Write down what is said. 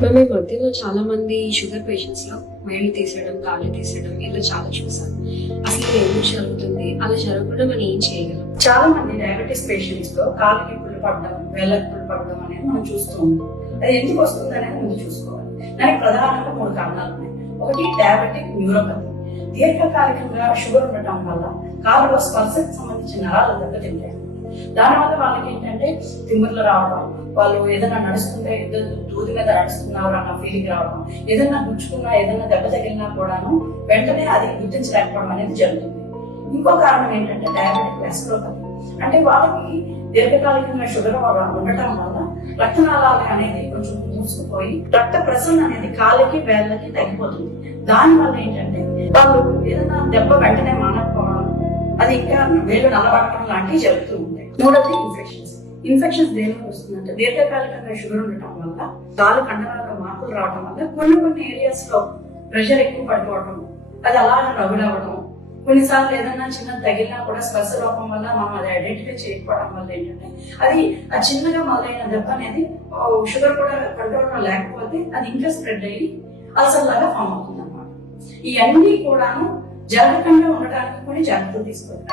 మేము ఈ మధ్యలో చాలా మంది షుగర్ పేషెంట్స్ లో వేళ్ళు తీసేయడం, కాళ్ళు తీసేయడం ఇలా చాలా చూసాం. అసలు ఇది ఎందుకు జరుగుతుంది? అలా జరగకుండా మనం ఏం చేయగలం? చాలా మంది డయాబెటీస్ పేషెంట్స్ లో కాళ్ళకి పుళ్ళు పడడం, వేళ్ళకి పుళ్ళు పడడం అనేది మనం చూస్తూ ఉంటాం. అది ఎందుకు వస్తుంది అనేది ముందు చూసుకోవాలి. దానికి ప్రధానంగా 3 కారణాలు ఉన్నాయి. ఒకటి డయాబెటిక్ న్యూరోపతి. దీర్ఘకాలికంగా షుగర్ ఉండటం వల్ల కాళ్ళలో స్పర్శకు సంబంధించిన నరాలు దెబ్బతింటాయి. దానివల్ల వాళ్ళకి ఏంటంటే తిమ్మిర్లు రావడం, వాళ్ళు ఏదైనా నడుస్తుంటే దూది మీద నడుస్తున్నారు అన్న ఫీలింగ్ రావడం, ఏదైనా గుచ్చుకున్నా ఏదైనా దెబ్బ తగిలినా కూడాను వెంటనే అది గుర్తించలేకపోవడం అనేది జరుగుతుంది. ఇంకో కారణం ఏంటంటే డయాబెటిక్ వెస్కులోపతి. అంటే వాళ్ళకి దీర్ఘకాలికంగా షుగర్ ఉండటం వల్ల రక్తనాళాలు అనేది కొంచెం మూసుకుపోయి రక్త ప్రసరణ అనేది కాళ్ళకి వేళ్ళకి తగ్గిపోతుంది. దానివల్ల ఏంటంటే వాళ్ళు ఏదైనా దెబ్బ వెంటనే మానకపోవడం, అది ఇంకా వేళ్ళు నల్లబడటం లాంటివి జరుగుతూ ఉంటాయి. మూడవది ఇన్ఫెక్షన్స్ దేనికి వస్తుందంటే దీర్ఘకాలికంగా షుగర్ ఉండటం వల్ల కాలు కండరాల మార్పులు రావడం వల్ల కొన్ని ఏరియాస్ లో ప్రెషర్ ఎక్కువ పడిపోవడం, అది అలా రగులవడం, కొన్నిసార్లు ఏదన్నా చిన్న తగిలినా కూడా స్పర్శ లోపం వల్ల మనం అది ఐడెంటిఫై చేయకపోవడం వల్ల ఏంటంటే అది ఆ చిన్నగా మొదలైన దెబ్బ అనేది షుగర్ కూడా కంట్రోల్ లో లేకపోతే అది ఇంకా స్ప్రెడ్ అయ్యి అల్సర్ లాగా ఫామ్ అవుతుంది అన్నమాట. ఇవన్నీ కూడాను జరగకుండా ఉండటానికి కొన్ని జాగ్రత్తలు తీసుకోవాలి.